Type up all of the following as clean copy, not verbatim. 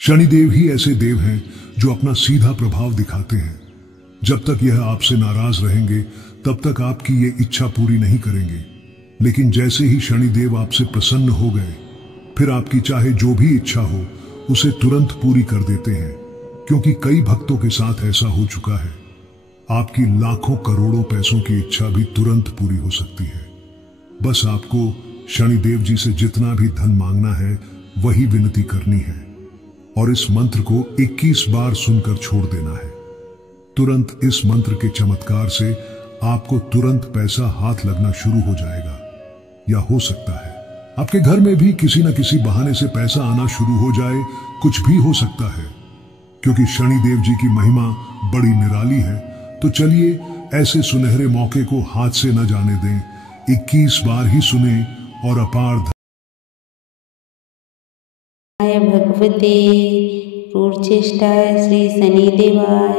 शनिदेव ही ऐसे देव हैं जो अपना सीधा प्रभाव दिखाते हैं। जब तक यह आपसे नाराज रहेंगे तब तक आपकी ये इच्छा पूरी नहीं करेंगे, लेकिन जैसे ही शनिदेव आपसे प्रसन्न हो गए फिर आपकी चाहे जो भी इच्छा हो उसे तुरंत पूरी कर देते हैं, क्योंकि कई भक्तों के साथ ऐसा हो चुका है। आपकी लाखों करोड़ों पैसों की इच्छा भी तुरंत पूरी हो सकती है। बस आपको शनिदेव जी से जितना भी धन मांगना है वही विनती करनी है और इस मंत्र को 21 बार सुनकर छोड़ देना है। तुरंत इस मंत्र के चमत्कार से आपको तुरंत पैसा हाथ लगना शुरू हो जाएगा, या हो सकता है आपके घर में भी किसी न किसी बहाने से पैसा आना शुरू हो जाए। कुछ भी हो सकता है, क्योंकि शनिदेव जी की महिमा बड़ी निराली है। तो चलिए ऐसे सुनहरे मौके को हाथ से न जाने दें। 21 बार ही सुने और अपार भगवते क्रूरचेष्टाय श्री शनिदेवाय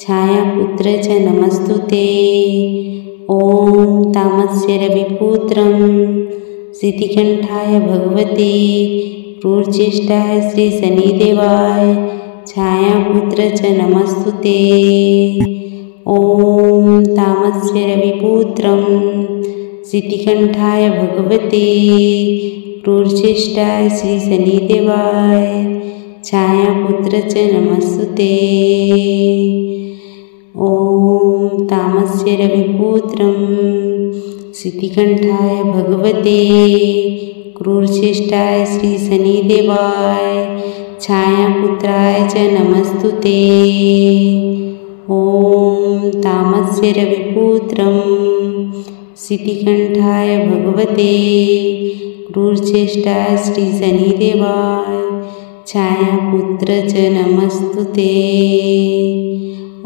छायापुत्र च नमस्तुते। ओम तामस्य रविपुत्रं सिद्धिकंठाय भगवते क्रूरचेष्टाय श्री शनिदेवाय छायापुत्र च नमस्तुते। ओम तामस्य रविपुत्रं सिद्धिकंठाय भगवते क्रूरचेष्टाय श्री शनिदेवाय छायापुत्र च नमस्तुते। ओम तामस्य रविपुत्रं सिद्धिकंठाय भगवते क्रूरचेष्टाय श्री शनिदेवाय छायापुत्राय च नमस्तुते। ओम तामस्य रविपुत्रं सिद्धिकंठाय भगवते क्रूरचेष्टाय श्री शनिदेवाय छायापुत्र च नमस्तुते।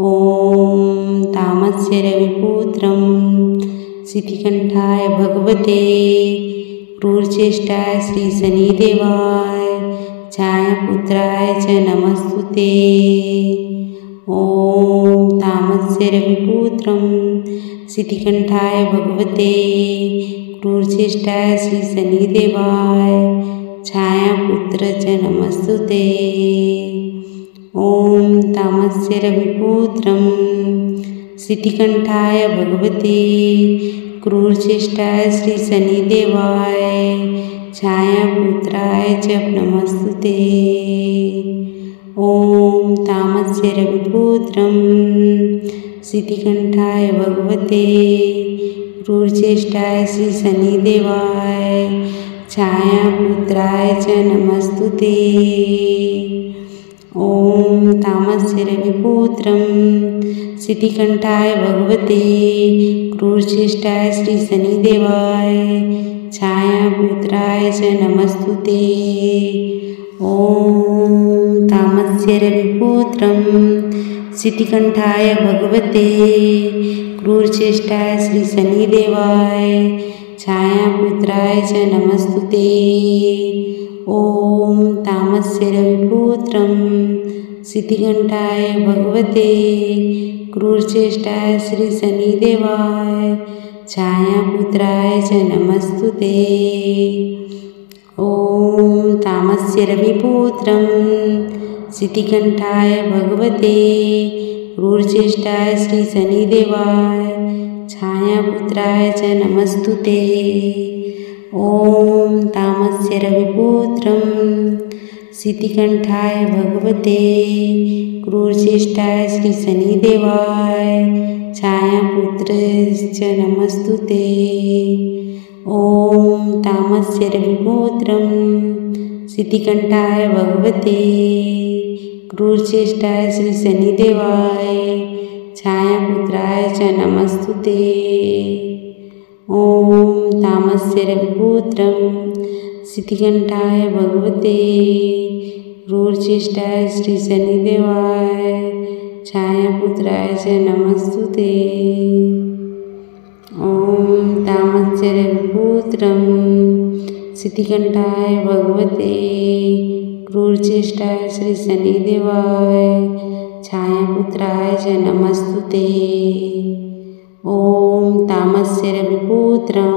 ओम तामस्य रविपुत्रं सिद्धिकंठाय भगवते क्रूरचेष्टाय श्री शनिदेवाय छायापुत्राय च नमस्तुते। ओम तामस्य रविपुत्रं सिद्धिकंठाय भगवते क्रूरचेष्टाय श्री शनिदेवाय छायापुत्र च नमस्तुते। ओम तामस्य रविपुत्रं सिद्धिकंठाय भगवते क्रूरचेष्टाय श्री शनिदेवाय छायापुत्राय च नमस्तुते। ओम तामस्य रविपुत्रं सिद्धिकंठाय भगवते क्रूरचेष्टाय श्री शनिदेवाय छायापुत्राय च नमस्तुते। ओम तामस्य रविपुत्रं सिद्धिकंठाय भगवते क्रूरचेष्टाय श्री शनिदेवाय छायापुत्राय च नमस्तुते। ओम तामस्य रविपुत्रं सिद्धिकंठाय भगवते क्रूरचेष्टाय श्री शनिदेवाय छायापुत्राय च नमस्तुते। ओम तामस्य रविपुत्रं सिद्धिकंठाय भगवते क्रूरचेष्टाय श्री शनिदेवाय छायापुत्राय च नमस्तुते। ओम तामस्य रविपुत्रं सिद्धिकंठाय भगवते क्रूरचेष्टाय श्री शनिदेवाय छायापुत्राय च नमस्तुते। ओम तामस्य रविपुत्रं सिद्धिकंठाय भगवते क्रूरचेष्टाय श्री शनिदेवाय छायापुत्र च नमस्तुते। ओम तामस्य रविपुत्रं सिद्धिकंठाय भगवते क्रूरचेष्टाय श्री शनिदेवाय छायापुत्राय च नमस्तुते। ओम तामस्य रविपुत्रं सिद्धिकंठाय भगवते क्रूरचेष्टाय श्री शनिदेवाय छायापुत्राय च नमस्तुते। ओम तामस्य रविपुत्रं सिद्धिकंठाय भगवते क्रूरचेष्टाय श्री शनिदेवाय छायापुत्राय च नमस्तुते। ओम तामस्य रविपुत्रं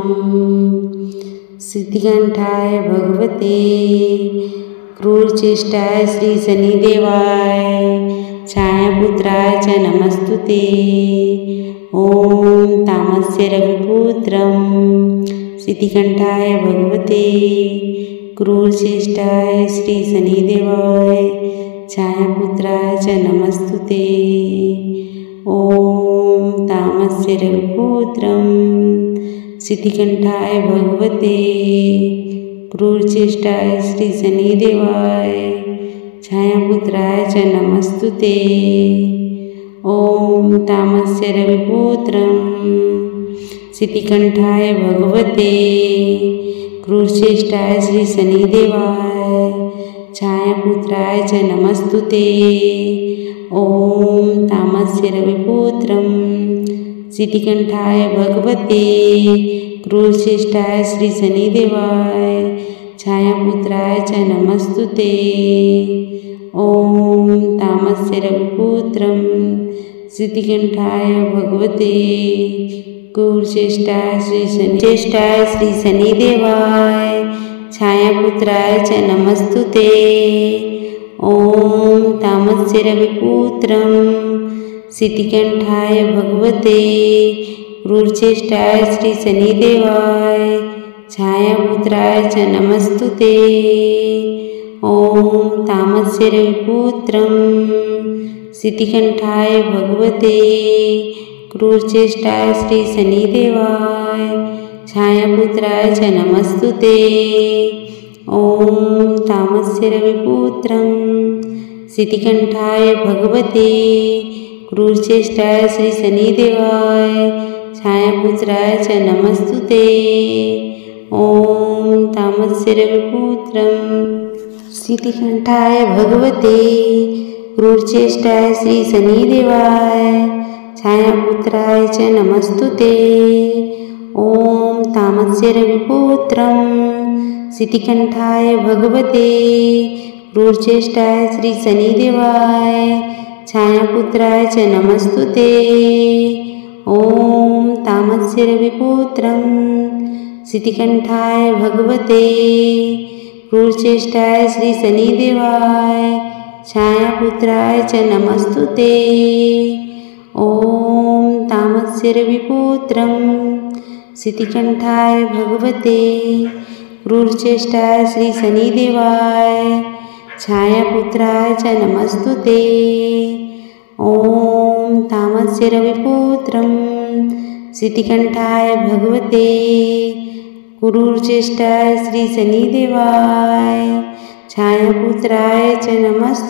सिद्धिकंठाय भगवते क्रूरचेष्टाय श्री शनिदेवाय छायापुत्राय च नमस्तुते। ॐ तामस्य रविपुत्रं सिद्धिकंठाय भगवते क्रूरचेष्टाय श्री शनिदेवाय छायापुत्राय च नमस्तुते। ॐ तामस्य रविपुत्रं सिद्धिकंठाय भगवते क्रूरचेष्टाय श्री शनिदेवाय छायापुत्राय च नमस्तुते। ॐ तामस्य रविपुत्रं सिद्धिकंठाय भगवते क्रूरचेष्टाय श्री शनिदेवाय छायापुत्राय च नमस्तुते। ॐ तामस्य रविपुत्रं सिद्धिकंठाय भगवते क्रूरचेष्टाय श्री शनिदेवाय छायापुत्राय च नमस्तुते। ॐ तामस्य रविपुत्रं सिद्धिकंठाय भगवते क्रूरचेष्टाय श्री शनिदेवाय छायापुत्राय च नमस्तुते। ॐ तामस्य रविपुत्रं सिद्धिकंठाय भगवते क्रूरचेष्टाय श्री शनिदेवाय छायापुत्राय च नमस्तुते। ॐ तामस्य रविपुत्रं सिद्धिकंठाय भगवते क्रूरचेष्टाय श्री शनिदेवाय छायापुत्राय च नमस्तुते। ॐ तामस्य रविपुत्रं सिद्धिकंठाय भगवते क्रूरचेष्टाय श्री शनिदेवाय छायापुत्राय च नमस्तुते। ॐ तामस्य रविपुत्रं सिद्धिकंठाय भगवते क्रूरचेष्टाय श्री शनिदेवाय छायापुत्राय च नमस्तुते। ॐ तामस्य रविपुत्रं सिद्धिकंठाय भगवते क्रूरचेष्टाय श्री शनिदेवाय छायापुत्राय च नमस्तुते। ॐ तामस्य रविपुत्रं सिद्धिकंठाय भगवते क्रूरचेष्टाय श्री शनिदेवाय छायापुत्राय च नमस्तुते। ॐ तामस्य रविपुत्रं सिद्धिकंठाय भगवते क्रूरचेष्टाय श्री शनिदेवाय छायापुत्राय च नमस्तुते। ॐ तामस्य रविपुत्रं सिद्धिकंठाय भगवते क्रूरचेष्टाय श्री शनिदेवाय छायापुत्राय च नमस्तुते।